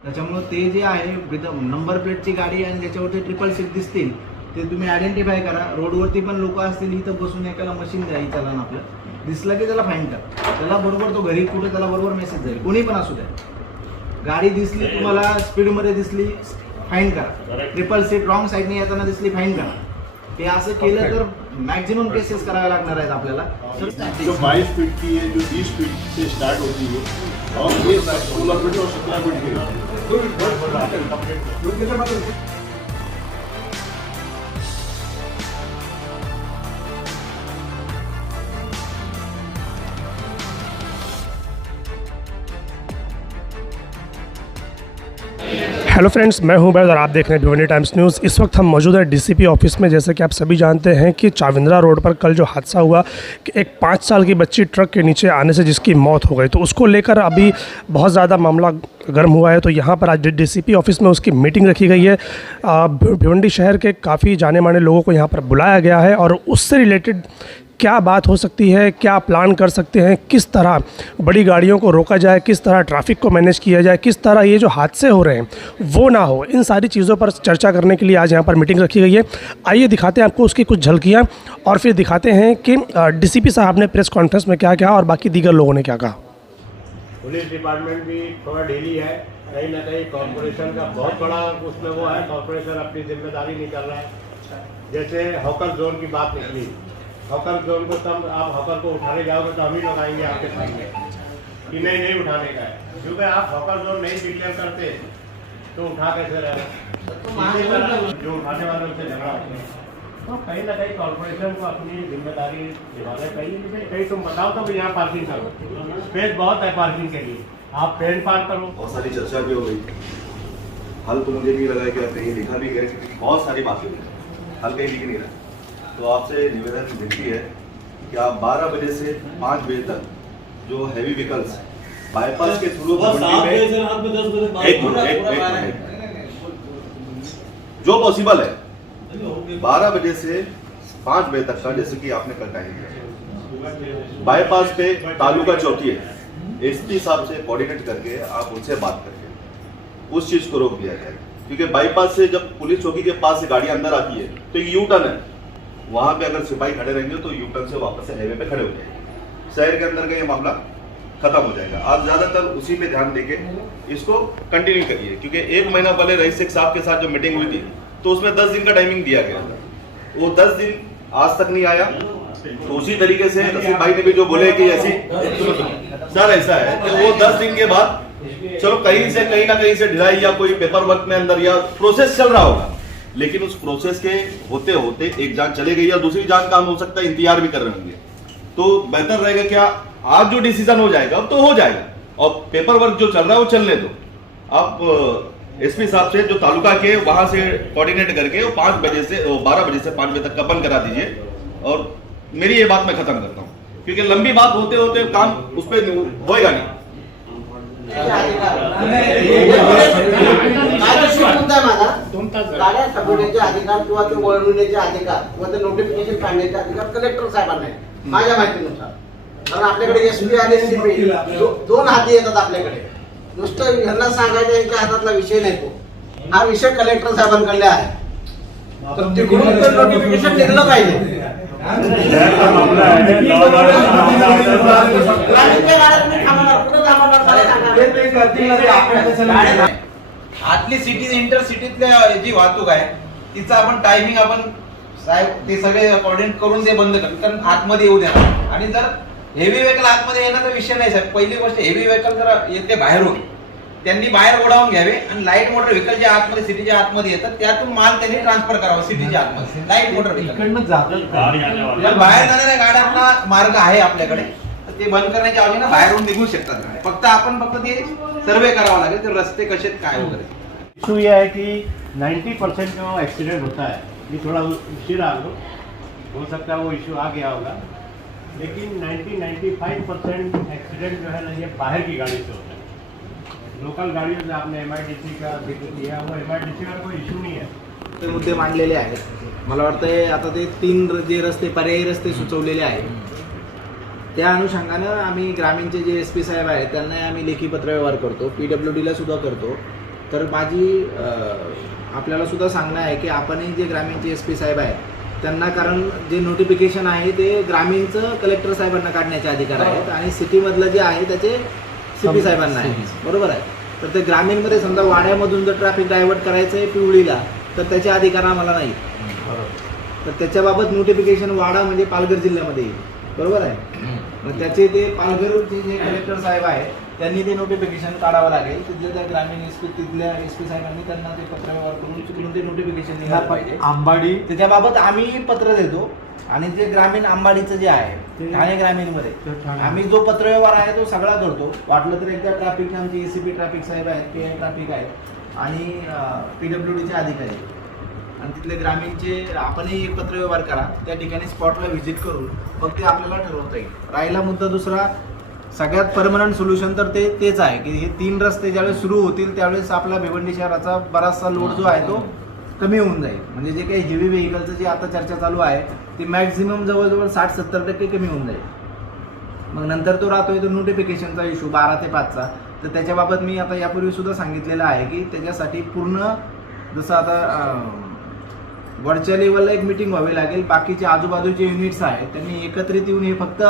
त्याच्यामुळे ते जे आहे विद नंबर प्लेटची गाडी आणि ज्याच्यावरती ट्रिपल सीट दिसतील ते तुम्ही आयडेंटिफाय करा. रोडवरती पण लोक असतील इथं बसून एकाला मशीन द्या चलन आपलं दिसलं की त्याला फाईन करा. त्याला बरोबर तो घरी कुठे त्याला बरोबर मेसेज जाईल, कोणी पण असू द्या. गाडी दिसली तुम्हाला स्पीडमध्ये दिसली फाईन करा. ट्रिपल सीट रॉंग साईडने येताना दिसली फाईन करा. हे असं केलं तर मॅक्झिमम केसेस करावे लागणार आहेत आपल्याला. जो 22 फीट की है, जो 20 फीट से स्टार्ट होती है और ये 16 फीट और 17 फीट की है. हेलो फ्रेंड्स, मैं हूं बैद और आप देख रहे हैं भिवंडी टाइम्स न्यूज़। इस वक्त हम मौजूद हैं डीसीपी ऑफिस में। जैसे कि आप सभी जानते हैं कि चाविंद्रा रोड पर कल जो हादसा हुआ कि एक 5 साल की बच्ची ट्रक के नीचे आने से जिसकी मौत हो गई, तो उसको लेकर अभी बहुत ज़्यादा मामला गर्म हुआ है। तो यहाँ पर आज डीसीपी ऑफिस में उसकी मीटिंग रखी गई है। भिवंडी शहर के काफ़ी जाने माने लोगों को यहाँ पर बुलाया गया है और उससे रिलेटेड क्या बात हो सकती है, क्या प्लान कर सकते हैं, किस तरह बड़ी गाड़ियों को रोका जाए, किस तरह ट्रैफिक को मैनेज किया जाए, किस तरह ये जो हादसे हो रहे हैं वो ना हो, इन सारी चीज़ों पर चर्चा करने के लिए आज यहाँ पर मीटिंग रखी गई है। आइए दिखाते हैं आपको उसकी कुछ झलकियाँ और फिर दिखाते हैं कि डीसीपी साहब ने प्रेस कॉन्फ्रेंस में क्या कहा और बाकी दीगर लोगों ने क्या कहा। पुलिस डिपार्टमेंट भी थोड़ा ढीली है, कहीं ना कहीं कॉर्पोरेशन का बहुत बड़ा उसमें वो है, कॉर्पोरेशन अपनी जिम्मेदारी नहीं कर रहा है। जैसे हॉकर जोन की बात निकली, हॉकर जोन को तब आप हॉकर को उठाने जाओगे तो हम ही लोग आएंगे आपके सामने कि नहीं उठाने का है, क्योंकि आप हॉकर जोन नहीं डिक्लेयर करते तो उठा कैसे रहे जो उठाने वाले उनसे झगड़ा होते हैं। तो कहीं ना कहीं कॉर्पोरेशन को अपनी जिम्मेदारी निभाना चाहिए। कहीं तुम बताओ तो यहाँ पार्किंग करो, स्पेस बहुत है पार्किंग के लिए, आप ट्रेन पार्क करो। बहुत सारी चर्चा भी हो गई, हल तो मुझे नहीं लगा कि कहीं लिखा भी गया, क्योंकि बहुत सारी बातें हुई, हल कहीं लिख नहीं रहा। तो आपसे निवेदन विनती है कि आप 12 बजे से 5 बजे तक जो हैवी व्हीकल्स बाईपास के थ्रू जो पॉसिबल है 12 बजे से 5 बजे तक का, जैसे कि आपने कल टाइम दिया, बाईपास पे तालुका चौकी है, एसपी साहब से कोऑर्डिनेट करके आप उनसे बात करके उस चीज को रोक दिया जाए। क्योंकि बाईपास से जब पुलिस चौकी के पास से गाड़ी अंदर आती है तो यू टर्न है, वहां पे अगर सिपाही खड़े रहेंगे तो यू टर्न से वापस से हाईवे पे खड़े हो जाएंगे, शहर के अंदर का ये मामला खत्म हो जाएगा। आप ज्यादातर उसी पे ध्यान देके इसको कंटिन्यू करिए, क्योंकि 1 महीना पहले रईस साहब के साथ जो मीटिंग हुई थी तो उसमें 10 दिन का टाइमिंग दिया गया था, वो 10 दिन आज तक नहीं आया। तो उसी तरीके से रशीद भाई ने भी जो बोले कि ऐसी सर ऐसा है कि वो 10 दिन के बाद चलो कहीं ना कहीं से ढिलाई या कोई पेपर वर्क में अंदर या प्रोसेस चल रहा होगा, लेकिन उस प्रोसेस के होते होते एक जान चले गई या दूसरी जान काम हो सकता है, इंतजार भी कर रहे होंगे। तो बेहतर रहेगा क्या आज जो डिसीजन हो जाएगा अब तो हो जाएगा, और पेपर वर्क जो चल रहा है वो चलने दो। आप एसपी साहब से जो तालुका के वहां से कोऑर्डिनेट करके वो 5 बजे से 12 बजे से 5 बजे तक का बंद करा दीजिए। और मेरी ये बात मैं खत्म करता हूँ, क्योंकि लंबी बात होते होते काम उस पर होएगा नहीं। गाड्या थांबवण्याचे अधिकार किंवा ते वळवण्याचे अधिकार किंवा ते नोटिफिकेशन काढण्याचे अधिकार कलेक्टर साहेबांना आहे माझ्या माहितीनुसार. कारण आपल्याकडे एसपी आणि सीपी दोन हाती येतात आपल्याकडे. नुसतं यांना सांगायचं यांच्या हातातला विषय नाही, तो हा विषय कलेक्टर साहेबांकडे आहे. तर तिकडून ते नोटिफिकेशन निघलं पाहिजे. आतली सिटी इंटरसिटीतल्या जी वाहतूक आहे तिचं आपण टायमिंग आपण साहेब ते सगळे कोऑर्डिनेट करून ते बंद करतात, कारण आतमध्ये येऊ देणार. आणि जर हेवी व्हेकल आतमध्ये येणार तर विषय नाही साहेब. पहिली गोष्ट हेवी व्हेकल जर येते बाहेरून त्यांनी बाहेर ओढावून घ्यावे आणि लाईट मोटर व्हेकल जे आतमध्ये सिटीच्या आतमध्ये येतात त्यातून माल त्यांनी ट्रान्सफर करावा सिटीच्या आतमध्ये. लाईट मोटर व्हेकल बाहेर जाणाऱ्या गाड्यांना मार्ग आहे आपल्याकडे, ते बंद करण्याच्या ऐवजी ना बाहेरून निघू शकतात. फक्त ते सर्वे करावा लागेल तर रस्ते कसे काय वगैरे. इशू ये है कि 90% जो एक्सीडेंट होता है ये थोड़ा उशिरा हो सकता है, वो इशू आ गया होगा, लेकिन 90-95% एक्सीडेंट जो है ना ये बाहर की गाड़ी से होता है। लोकल गाड़ियों से आपने MIDC का जिक्र किया, वो MIDC का कोई इशू नहीं है. ते मुद्दे मांडलेले आहेत. मला वाटतंय आता ते 3 जे रस्ते पर्यायी रस्ते सुचवलेले आहेत त्या अनुषंगानं आम्ही ग्रामीणचे जे एसपी साहेब आहेत त्यांना आम्ही लेखी पत्रव्यवहार करतो, PWDला सुद्धा करतो तर माझी आपल्याला सुद्धा सांगणं आहे की आपणही जे ग्रामीणचे SP साहेब आहेत त्यांना, कारण जे नोटिफिकेशन आहे ते ग्रामीणचं कलेक्टर साहेबांना काढण्याचे अधिकार आहेत आणि सिटीमधलं जे आहे त्याचे CP साहेबांना आहे, बरोबर आहे. तर ते ग्रामीणमध्ये समजा वाड्यामधून जर ट्रॅफिक डायव्हर्ट करायचं आहे पिवळीला, तर त्याचे अधिकार आम्हाला नाही. तर त्याच्याबाबत नोटिफिकेशन वाडा म्हणजे पालघर जिल्ह्यामध्ये येईल, बरोबर आहे. मग त्याचे ते पालघरचे जे कलेक्टर साहेब आहेत त्यांनी ते नोटिफिकेशन काढावं लागेल. तिथल्या त्या ग्रामीण तिथल्या SP साहेबांनी त्यांना ते पत्रव्यवहार करून चुकून ते नोटिफिकेशन दिलं पाहिजे. आंबाडी त्याच्याबाबत आम्ही पत्र देतो आणि जे ग्रामीण आंबाडीचं जे आहे ठाणे ग्रामीणमध्ये आम्ही जो पत्रव्यवहार आहे तो सगळा करतो. वाटलं तर एकदा ट्रॅफिक आमचे ACP ट्रॅफिक साहेब आहेत, PI ट्रॅफिक आहेत आणि PWDचे अधिकारी आणि तिथले ग्रामीणचे आपणही एक पत्रव्यवहार करा, त्या ठिकाणी स्पॉटला व्हिजिट करून मग ते आपल्याला ठरवता येईल. राहिला मुद्दा दुसरा, सगळ्यात परमनंट सोल्युशन तर तेच आहे की हे 3 रस्ते ज्यावेळेस सुरू होतील त्यावेळेस आपला भिवंडी शहराचा बराचसा लोड जो आहे तो कमी होऊन जाईल. म्हणजे जे काही हेवी व्हेकलचं जी आता चर्चा चालू आहे ती मॅक्झिमम जवळजवळ 60-70% कमी होऊन जाईल. मग नंतर तो राहतोय तो नोटिफिकेशनचा इश्यू 12 ते 5चा. तर त्याच्याबाबत मी आता यापूर्वी सुद्धा सांगितलेलं आहे की त्याच्यासाठी पूर्ण जसं आता वरच्या लेवलला एक मीटिंग व्हावी लागेल. बाकीचे आजूबाजूचे युनिट्स आहेत त्यांनी एकत्रित येऊन हे फक्त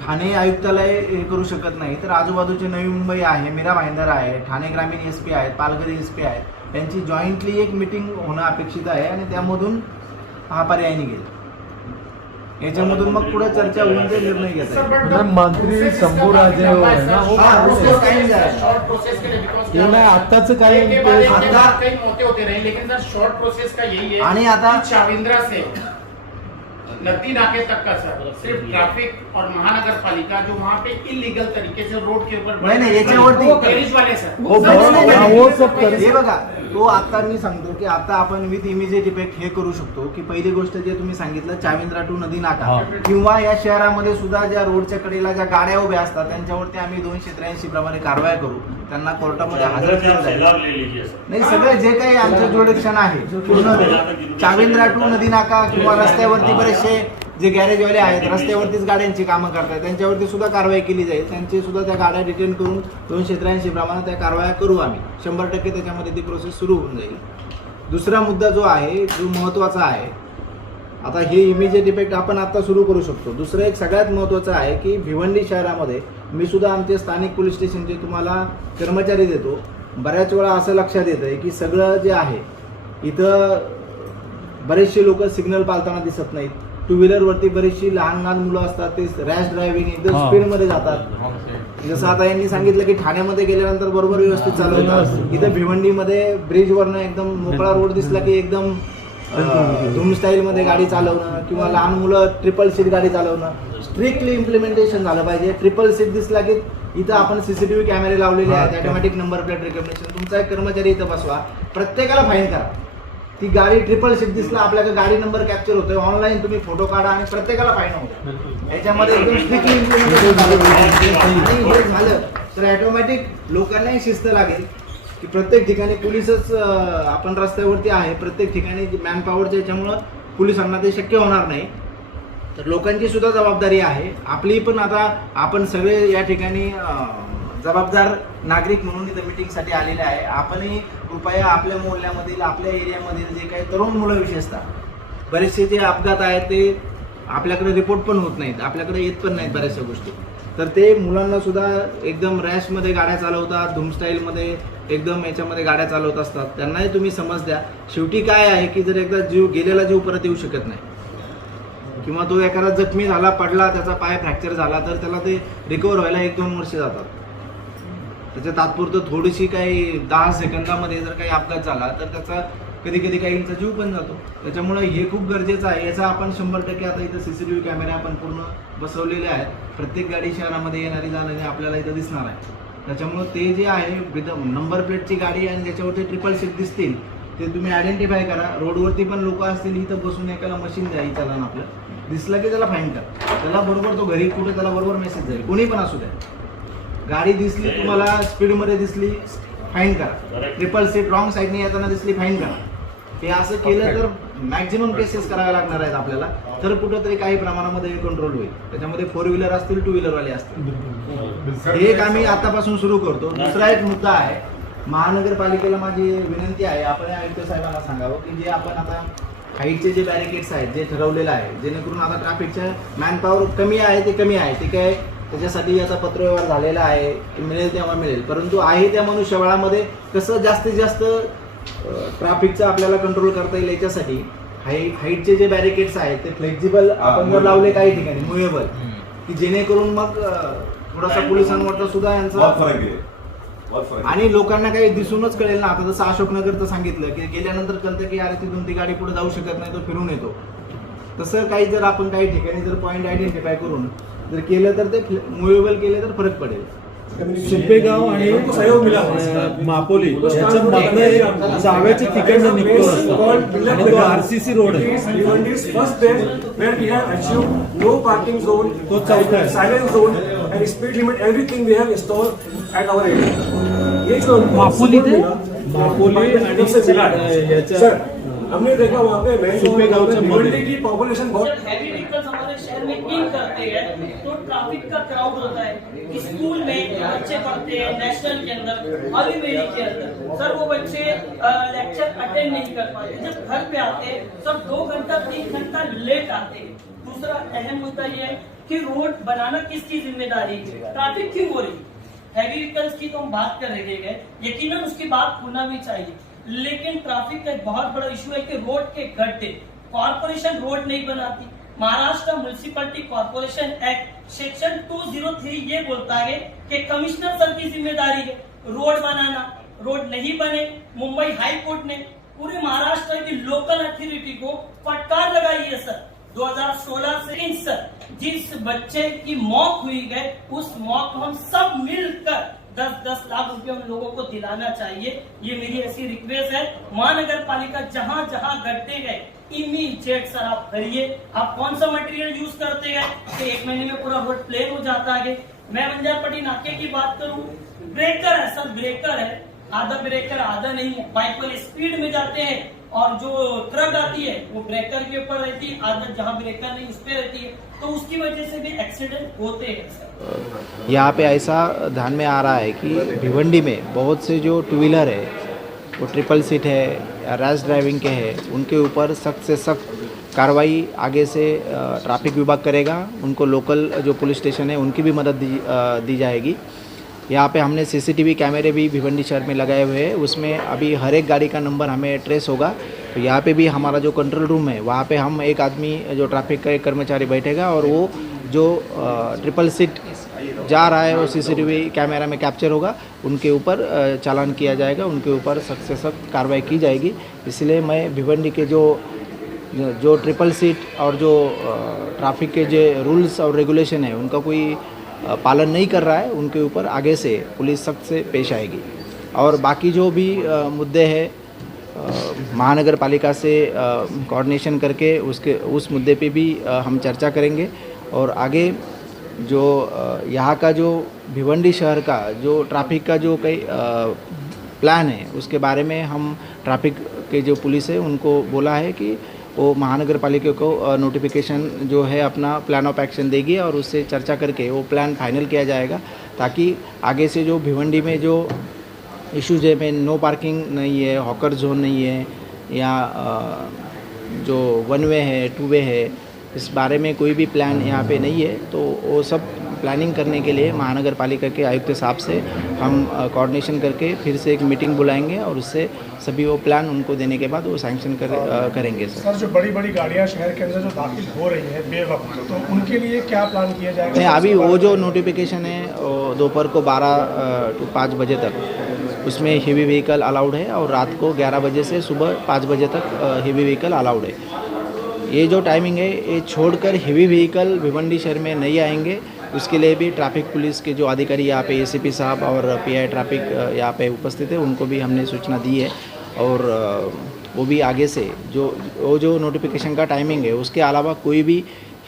ठाणे आयुक्तालय हे करू शकत नाही, तर आजूबाजूचे नवी मुंबई आहे, मीरा भाईंदर आहे, ठाणे ग्रामीण SP आहेत, पालघर SP आहेत, त्यांची जॉईंटली एक मीटिंग होणं अपेक्षित आहे आणि त्यामधून हा पर्याय निघेल. याच्यामधून मग पुढे चर्चा होऊन ते निर्णय घेतात. मंत्री शंभूराजे है ना, वो शॉर्ट प्रोसेस के लिए बिकॉज ये मैं आत्ताच काही कई मोटे होते रहे, लेकिन सर शॉर्ट प्रोसेस का यही है. आणि आता चाविंद्रा से नदी नाके तक का सर सिर्फ ट्रैफिक और महानगर पालिका जो वहाँ पे इलीगल तरीके से रोड के ऊपर नहीं, याच्यावरती गैरेज वाले सर वो सब कर हे बघा, तो आता मी सांगतो की आता आपण विथ इमिजिएट इफेक्ट हे करू शकतो की पहिली गोष्ट जे तुम्ही सांगितलं चाविंद्रा टू नदी नाका किंवा या शहरामध्ये सुद्धा ज्या रोडच्या कडेला ज्या गाड्या उभ्या असतात त्यांच्यावरती आम्ही 283 प्रमाणे कारवाई करू, त्यांना कोर्टामध्ये हजर केलं जाईल. नाही, सगळे जे काही आमचं ज्युरिडिक्शन आहे पूर्ण चाविंद्रा टू नदी नाका किंवा रस्त्यावरती बरेचसे जे गॅरेजवाले आहेत रस्त्यावरतीच गाड्यांची कामं करतात त्यांच्यावरती सुद्धा कारवाई केली जाईल. त्यांची सुद्धा त्या गाड्या डिटेन करून 283 प्रमाणे त्या कारवाया करू आम्ही. 100% त्याच्यामध्ये ती प्रोसेस सुरू होऊन जाईल. दुसरा मुद्दा जो आहे जो महत्त्वाचा आहे, आता हे इमिजिएट इफेक्ट आपण आता सुरू करू शकतो. दुसरं एक सगळ्यात महत्त्वाचं आहे की भिवंडी शहरामध्ये मी सुद्धा आमचे स्थानिक पोलीस स्टेशनचे तुम्हाला कर्मचारी देतो. बऱ्याच वेळा असं लक्षात येतं आहे की सगळं जे आहे इथं बरेचसे लोक सिग्नल पाळताना दिसत नाहीत. 2 व्हीलरवरती बरीचशी लहान लहान मुलं असतात, ते रॅश ड्रायव्हिंग एकदम स्पीडमध्ये जातात. जसं आता यांनी सांगितलं की ठाण्यामध्ये गेल्यानंतर बरोबर व्यवस्थित चालवतात, इथं भिवंडीमध्ये ब्रिजवरनं एकदम मोकळा रोड दिसला की एकदम धूम स्टाईलमध्ये गाडी चालवणं किंवा लहान मुलं ट्रिपल सीट गाडी चालवणं स्ट्रिक्टली इम्प्लिमेंटेशन झालं पाहिजे. ट्रिपल सीट दिसला की इथं आपण CCTV कॅमेरे लावलेले आहेत, ऑटोमॅटिक नंबर प्लेट रिकग्निशन. तुमचा एक कर्मचारी इथं बसवा, प्रत्येकाला फाईन करा. ती गाडी ट्रिपल सीट दिसला आपल्याकडे गाडी नंबर कॅप्चर होतोय, ऑनलाईन तुम्ही फोटो काढा आणि प्रत्येकाला फाईन होतो. याच्यामध्ये एकदम स्ट्रिक्टली इम्प्लिमेंटेशन झालं पाहिजे. आणि हे झालं तर ऑटोमॅटिक लोकांनाही शिस्त लागेल की प्रत्येक ठिकाणी पोलीसच आपण रस्त्यावरती आहे, प्रत्येक ठिकाणी मॅनपॉवरच्या याच्यामुळं पोलिसांना ते शक्य होणार नाही. तर लोकांची सुद्धा जबाबदारी आहे, आपली पण. आता आपण सगळे या ठिकाणी जबाबदार नागरिक म्हणून इथं मीटिंगसाठी आलेले आहे. आपणही कृपया आपल्या मोहल्ल्यामधील आपल्या एरियामधील जे काही तरुण मुलं विशेषतः बरेचसे जे अपघात आहेत ते आपल्याकडे रिपोर्ट पण होत नाहीत, आपल्याकडे येत पण नाहीत बऱ्याचशा गोष्टी. तर ते मुलांना सुद्धा एकदम रॅशमध्ये गाड्या चालवतात, धूम स्टाईलमध्ये एकदम याच्यामध्ये गाड्या चालवत असतात. त्यांनाही तुम्ही समज द्या. शेवटी काय आहे की जर एकदा गेलेला जीव परत येऊ शकत नाही किंवा तो एखादा जखमी झाला, पडला, त्याचा पाय फ्रॅक्चर झाला तर त्याला ते रिकवर व्हायला 1-2 वर्ष जातात. त्याच्या तात्पुरतं थोडीशी काही 10 सेकंदामध्ये जर काही अपघात झाला तर त्याचा कधी कधी काहींचा जीव पण जातो. त्याच्यामुळे हे खूप गरजेचं आहे. याचा आपण 100% आता इथं CCTV कॅमेरे आपण पूर्ण बसवलेले आहेत. प्रत्येक गाडी शहरामध्ये येणारी जाणारी आपल्याला इथं दिसणार आहे. त्याच्यामुळे ते जे आहे विथ नंबर प्लेटची गाडी आणि ज्याच्यावरती ट्रिपल सीट दिसतील ते तुम्ही आयडेंटिफाय करा. रोडवरती पण लोक असतील इथं बसून एकाला मशीन द्या, इथं आपलं दिसलं की त्याला फाईन करा. त्याला बरोबर तो घरी कुठे त्याला बरोबर मेसेज जाईल, कोणी पण असू द्या. गाडी दिसली तुम्हाला स्पीडमध्ये दिसली फाईन करा. ट्रिपल सीट रॉंग साईडने येताना दिसली फाईन करा. हे असं केलं तर मॅक्झिमम केसेस कराव्या लागणार आहेत आपल्याला, तर कुठंतरी काही प्रमाणामध्ये कंट्रोल होईल. त्याच्यामध्ये 4 व्हीलर असतील, 2 व्हीलरवाले असतील. हे एक आम्ही आतापासून सुरू करतो. दुसरा एक मुद्दा आहे महानगरपालिकेला माझी विनंती आहे, आपण आयुक्त साहेबांना सांगावं की जे आपण आता हाईटचे जे बॅरिकेड्स आहेत जे ठरवलेलं आहे, जेणेकरून आता ट्रॅफिकचं मॅनपॉवर कमी आहे ते कमी आहे, ते काय त्याच्यासाठी आता पत्रव्यवहार झालेला आहे, मिळेल तेव्हा मिळेल, परंतु आहे त्या मनुष्यबळामध्ये कसं जास्तीत जास्त ट्रॅफिकचं आपल्याला कंट्रोल करता येईल याच्यासाठी हाईटचे जे बॅरिकेड्स आहेत ते फ्लेक्झिबल आपण जर लावले काही ठिकाणी मुव्हेबल, की जेणेकरून मग थोडासा पोलिसांवरचा सुद्धा यांचा आणि लोकांना काही दिसूनच कळेल ना. आता जसं अशोकनगरचं सांगितलं की गेल्यानंतर कळतं की अरे तिथून ती गाडी पुढे जाऊ शकत नाही, तो फिरून येतो. तसं काही जर आपण काही ठिकाणी जर पॉईंट आयडेंटिफाय करून जर केलं तर ते मुव्हेबल केले तर फरक पडेल. सुपेगाव आणि मापोली याच्यामधनं एक जाव्याचे तिकडनं निघतो रस्ता आणि तो आरसीसी रोड आहे, first day where we have achieved no parking zone, तो चौथा आहे. silent zone and speed limit, everything we have installed at our area. ये जो मापोली ते मिला, मापोली आणि सबसे मिला है। याच्या सर हमने देखा वहाँ पे main सुपेगावच्या मध्ये. भिवंडी की पॉपुलेशन बहुत जब हैवी व्हीकल्स हमारे शहर में इन करते हैं तो ट्रैफिक का क्राउड होता है। स्कूल में बच्चे पढ़ते हैं, नेशनल के अंदर, हॉलीमेरी के अंदर, सर वो बच्चे लेक्चर अटेंड नहीं कर पाते, जब घर पे आते हैं सर 2 घंटा 3 घंटा लेट आते हैं। दूसरा अहम मुद्दा ये है कि रोड बनाना किसकी जिम्मेदारी है, ट्रैफिक क्यों हो रही है। हैवी व्हीकल्स की तो हम बात कर रहे हैं, यकीनन उसकी बात होना भी चाहिए, लेकिन ट्रैफिक का एक बहुत बड़ा इशू है कि रोड के गड्ढे, कॉर्पोरेशन रोड नहीं बनाती। Maharashtra municipality corporation act section 203 ये बोलता है कि कमिश्नर सर की जिम्मेदारी है रोड बनाना, रोड नहीं बने मुंबई हाई कोर्ट ने पूरे महाराष्ट्र की लोकल अथॉरिटी को फटकार लगाई है सर 2016 से। सर जिस बच्चे की मौत हुई है उस मौत को हम सब मिलकर 10-10 लाख रुपए उन लोगों को दिलाना चाहिए, ये मेरी ऐसी रिक्वेस्ट है। महानगर पालिका जहां जहां गड्ढे गए इमीडिएट सर आप भरिए। आप कौन सा मटेरियल यूज करते हैं कि 1 महीने में पूरा रोड प्लेन हो जाता है। मैं बंजारपट्टी नाके की बात करूं, ब्रेकर है सर, ब्रेकर है, आधा ब्रेकर आधा नहीं है, बाइक वाले स्पीड में जाते हैं और जो ट्रक आती है वो ब्रेकर के ऊपर रहती है, आदत जहाँ ब्रेकर नहीं उस पे रहती है, तो उसकी वजह से भी एक्सीडेंट होते हैं सर। यहाँ पे ऐसा ध्यान में आ रहा है कि भिवंडी में बहुत से जो टू व्हीलर है वो ट्रिपल सीट है या रैश ड्राइविंग के हैं, उनके ऊपर सख्त से सख्त कार्रवाई आगे से ट्रैफिक विभाग करेगा। उनको लोकल जो पुलिस स्टेशन है उनकी भी मदद दी जाएगी। यहाँ पे हमने सीसीटीवी कैमरे भी भिवंडी शहर में लगाए हुए हैं, उसमें अभी हर एक गाड़ी का नंबर हमें ट्रेस होगा। तो यहाँ पे भी हमारा जो कंट्रोल रूम है वहाँ पे हम एक आदमी जो ट्रैफिक का एक कर्मचारी बैठेगा और वो जो ट्रिपल सीट जा रहा है वो सीसीटीवी कैमरा में कैप्चर होगा, उनके ऊपर चालान किया जाएगा, उनके ऊपर सख्त से सख्त कार्रवाई की जाएगी। इसलिए मैं भिवंडी के जो ट्रिपल सीट और जो ट्रैफिक के जो रूल्स और रेगुलेशन है उनका कोई पालन नहीं कर रहा है, उनके ऊपर आगे से पुलिस सख्त से पेश आएगी। और बाकी जो भी मुद्दे हैं महानगर पालिका से कोऑर्डिनेशन करके उस मुद्दे पे भी हम चर्चा करेंगे। और आगे जो यहाँ का जो भिवंडी शहर का जो ट्रैफिक का जो कई प्लान है उसके बारे में हम ट्रैफिक के जो पुलिस है उनको बोला है कि वो महानगर पालिका को नोटिफिकेशन जो है अपना प्लान ऑफ एक्शन देगी और उससे चर्चा करके वो प्लान फाइनल किया जाएगा, ताकि आगे से जो भिवंडी में जो इश्यूज है में नो पार्किंग नहीं है, हॉकर जोन नहीं है या जो 1 वे है 2 वे है, इस बारे में कोई भी प्लान यहाँ पे नहीं है। तो वो सब प्लानिंग करने के लिए महानगर पालिका के आयुक्त साहब से हम कोऑर्डिनेशन करके फिर से एक मीटिंग बुलाएंगे और उससे सभी वो प्लान उनको देने के बाद वो सैंक्शन करेंगे। सर जो बड़ी बड़ी गाड़ियाँ शहर के अंदर जो दाखिल हो रही है बेवक्त, तो उनके लिए क्या प्लान किया जाएगा? नहीं, अभी वो जो नोटिफिकेशन है दोपहर को 12 to 5 बजे तक उसमें हेवी व्हीकल अलाउड है और रात को 11 बजे से सुबह 5 बजे तक हेवी व्हीकल अलाउड है। ये जो टाइमिंग है ये छोड़कर हेवी व्हीकल भिवंडी शहर में नहीं आएंगे। उसके लिए भी ट्रैफिक पुलिस के जो अधिकारी यहाँ पे एसीपी साहब और पीआई ट्रैफिक यहाँ पे उपस्थित है, उनको भी हमने सूचना दी है और वो भी आगे से जो नोटिफिकेशन का टाइमिंग है उसके अलावा कोई भी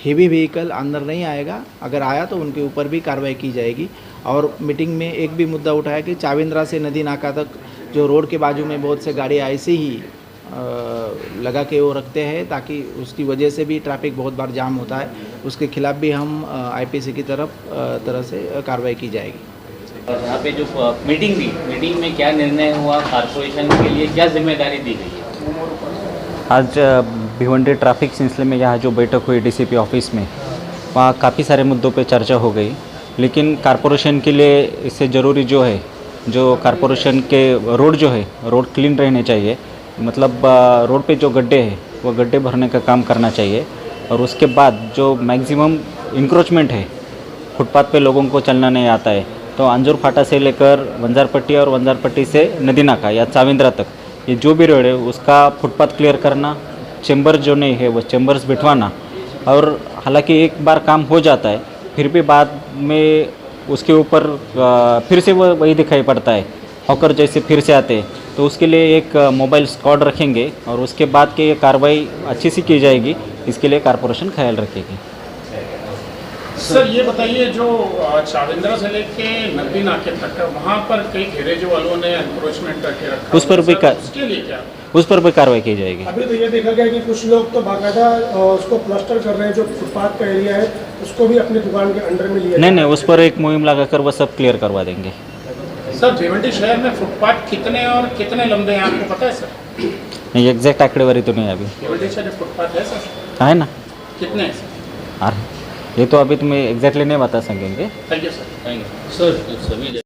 हेवी व्हीकल अंदर नहीं आएगा। अगर आया तो उनके ऊपर भी कार्रवाई की जाएगी। और मीटिंग में एक भी मुद्दा उठाया कि चाविंद्रा से नदी नाका तक जो रोड के बाजू में बहुत से गाड़ियाँ ऐसे ही लगा के वो रखते हैं, ताकि उसकी वजह से भी ट्रैफिक बहुत बार जाम होता है, उसके खिलाफ भी हम आईपीसी की तरफ से कार्रवाई की जाएगी। और यहाँ पे जो मीटिंग में क्या निर्णय हुआ, कारपोरेशन के लिए क्या जिम्मेदारी दी गई है? आज भिवंडी ट्रैफिक सिलसिले में यहाँ जो बैठक हुई डीसीपी ऑफिस में, वहाँ काफ़ी सारे मुद्दों पे चर्चा हो गई। लेकिन कारपोरेशन के लिए इससे ज़रूरी जो है, जो कारपोरेशन के रोड जो है, रोड क्लीन रहने चाहिए। मतलब रोड पे जो गड्ढे हैं वो गड्ढे भरने का काम करना चाहिए। और उसके बाद जो मैक्सिमम इंक्रोचमेंट है, फुटपाथ पे लोगों को चलना नहीं आता है, तो अंजूर फाटा से लेकर वंजारपट्टी और वंजारपट्टी से नदी नाका या चाविंद्रा तक ये जो भी रोड है उसका फुटपाथ क्लियर करना, चेंबर जो नहीं है वो चेंबर्स बिठवाना। और हालांकि एक बार काम हो जाता है, फिर भी बाद में उसके ऊपर फिर से वो वही दिखाई पड़ता है, हॉकर जैसे फिर से आते हैं। तो उसके लिए एक मोबाइल स्क्वाड रखेंगे और उसके बाद की ये कार्रवाई अच्छी सी की जाएगी, इसके लिए कारपोरेशन ख्याल रखेगी। सर ये बताइए, जो चाविंद्रा से लेके नदी नाके तक वहाँ पर कई घेरेज वालों ने एनक्रोचमेंट करके रखा, उस पर भी उसके लिए क्या? उस पर भी कार्रवाई की जाएगी। अभी तो ये देखा गया कि कुछ लोग तो बाकायदा उसको प्लास्टर कर रहे हैं, जो फुटपाथ का एरिया है उसको भी अपनी दुकान के अंडर में लिया। नहीं, उस पर एक मुहिम लगाकर वो सब क्लियर करवा देंगे। सर भिवंडी शहर में फुटपाथ कितने और कितने लंबे हैं आपको पता है सर? नहीं, एग्जैक्ट आंकड़ेवारी तो नहीं है अभी। भिवंडी शहर में फुटपाथ है सर? है ना, कितने हैं सर? ये तो अभी तुम्हें एग्जैक्टली नहीं बता सकेंगे। Thank you sir. सर सभी